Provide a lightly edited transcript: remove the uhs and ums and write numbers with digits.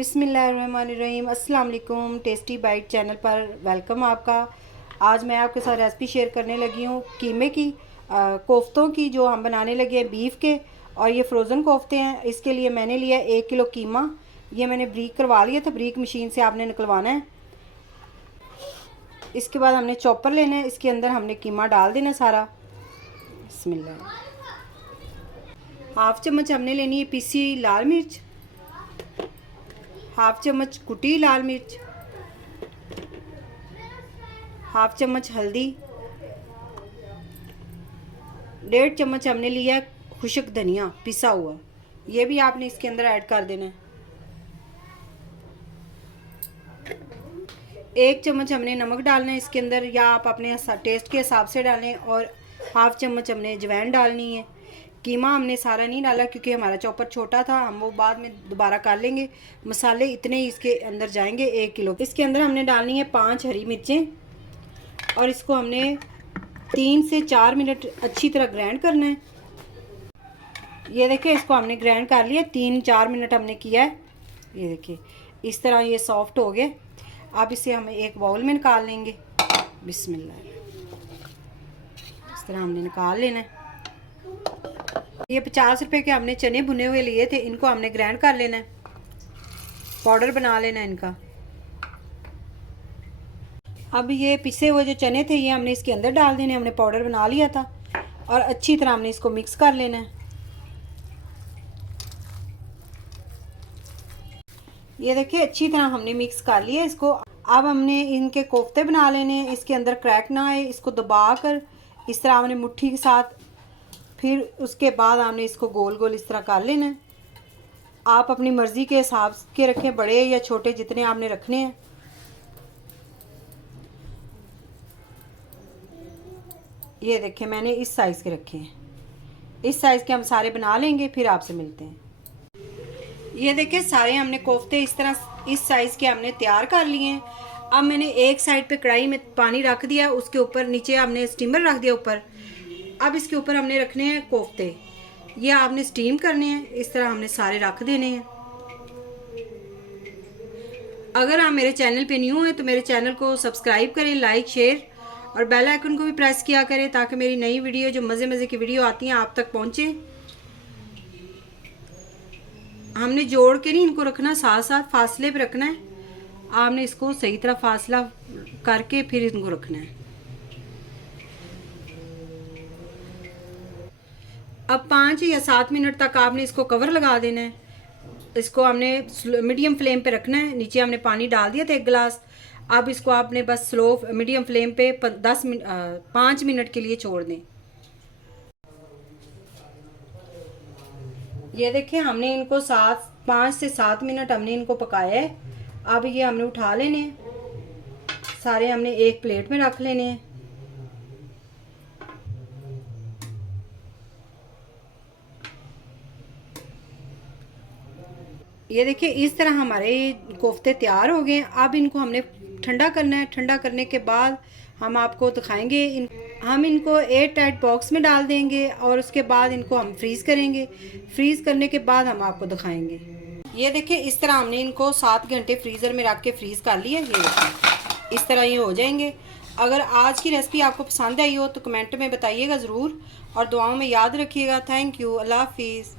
बिस्मिल्लाहिर्रहमानिर्रहीम। अस्सलाम वालेकुम। टेस्टी बाइट चैनल पर वेलकम आपका। आज मैं आपके साथ रेसिपी शेयर करने लगी हूँ कीमे की, कोफ्तों की, जो हम बनाने लगे हैं बीफ के। और ये फ्रोज़न कोफ्ते हैं। इसके लिए मैंने लिया 1 किलो कीमा। ये मैंने ब्रीक करवा लिया था, ब्रीक मशीन से आपने निकलवाना है। इसके बाद हमने चॉपर लेना है, इसके अंदर हमने कीमा डाल देना सारा। बिस्मिल्लाह। हाफ़ चम्मच हमने लेनी है पीसी लाल मिर्च, हाफ़ चम्मच कुटी लाल मिर्च, हाफ़ चम्मच हल्दी, 1.5 चम्मच हमने लिया है खुश्क धनिया पिसा हुआ, ये भी आपने इसके अंदर ऐड कर देना है। 1 चम्मच हमने नमक डालना है इसके अंदर, या आप अपने टेस्ट के हिसाब से डालें। और हाफ़ चम्मच हमने अजवाइन डालनी है। कीमा हमने सारा नहीं डाला क्योंकि हमारा चॉपर छोटा था, हम वो बाद में दोबारा कर लेंगे। मसाले इतने ही इसके अंदर जाएंगे 1 किलो। इसके अंदर हमने डालनी है 5 हरी मिर्चें, और इसको हमने 3 से 4 मिनट अच्छी तरह ग्राइंड करना है। ये देखिए, इसको हमने ग्राइंड कर लिया, 3-4 मिनट हमने किया है। ये देखिए इस तरह ये सॉफ्ट हो गए। अब इसे हम एक बाउल में निकाल लेंगे। बिस्मिल्लाह। इस तरह हमने निकाल लेना है। ये 50 रुपए के हमने चने भुने हुए लिए थे, इनको हमने ग्राइंड कर लेना है, पाउडर बना लेना है इनका। अब ये पिसे हुए जो चने थे ये हमने इसके अंदर डाल देने, हमने पाउडर बना लिया था। और अच्छी तरह हमने इसको मिक्स कर लेना है। ये देखिए अच्छी तरह हमने मिक्स कर लिया इसको। अब हमने इनके कोफ्ते बना लेने हैं। इसके अंदर क्रैक ना आए, इसको दबा कर इस तरह हमने मुट्ठी के साथ, फिर उसके बाद हमने इसको गोल गोल इस तरह कर लेना है। आप अपनी मर्ज़ी के हिसाब के रखें, बड़े या छोटे जितने आपने रखने हैं। ये देखें मैंने इस साइज़ के रखे हैं। इस साइज़ के हम सारे बना लेंगे, फिर आपसे मिलते हैं। ये देखें सारे हमने कोफ्ते इस तरह इस साइज़ के हमने तैयार कर लिए हैं। अब मैंने एक साइड पे कढ़ाई में पानी रख दिया, उसके ऊपर नीचे हमने स्टीमर रख दिया ऊपर। अब इसके ऊपर हमने रखने हैं कोफ्ते, ये आपने स्टीम करने हैं। इस तरह हमने सारे रख देने हैं। अगर आप मेरे चैनल पे न्यू हैं तो मेरे चैनल को सब्सक्राइब करें, लाइक शेयर और बेल आइकन को भी प्रेस किया करें, ताकि मेरी नई वीडियो, जो मज़े मज़े की वीडियो आती हैं, आप तक पहुँचे। हमने जोड़ के नहीं इनको रखना, साथ साथ फासले पे रखना है। आपने इसको सही तरह फासला करके फिर इनको रखना है। अब 5 या 7 मिनट तक आपने इसको कवर लगा देना है। इसको हमने मीडियम फ्लेम पे रखना है। नीचे हमने पानी डाल दिया था 1 गिलास। अब इसको आपने बस स्लो मीडियम फ्लेम पे 5 मिनट के लिए छोड़ दें। ये देखिए हमने इनको 5 से 7 मिनट हमने इनको पकाया है। अब ये हमने उठा लेने हैं, सारे हमने एक प्लेट में रख लेने हैं। ये देखिए इस तरह हमारे कोफ्ते तैयार हो गए। अब इनको हमने ठंडा करना है। ठंडा करने के बाद हम आपको दिखाएंगे। हम इनको एयर टाइट बॉक्स में डाल देंगे और उसके बाद इनको हम फ्रीज़ करेंगे। फ्रीज़ करने के बाद हम आपको दिखाएंगे। ये देखिए इस तरह हमने इनको 7 घंटे फ्रीज़र में रख के फ्रीज़ कर लिया। ये देखिए इस तरह ये हो जाएंगे। अगर आज की रेसिपी आपको पसंद आई हो तो कमेंट में बताइएगा ज़रूर, और दुआओं में याद रखिएगा। Thank you. अल्लाह हाफिज़।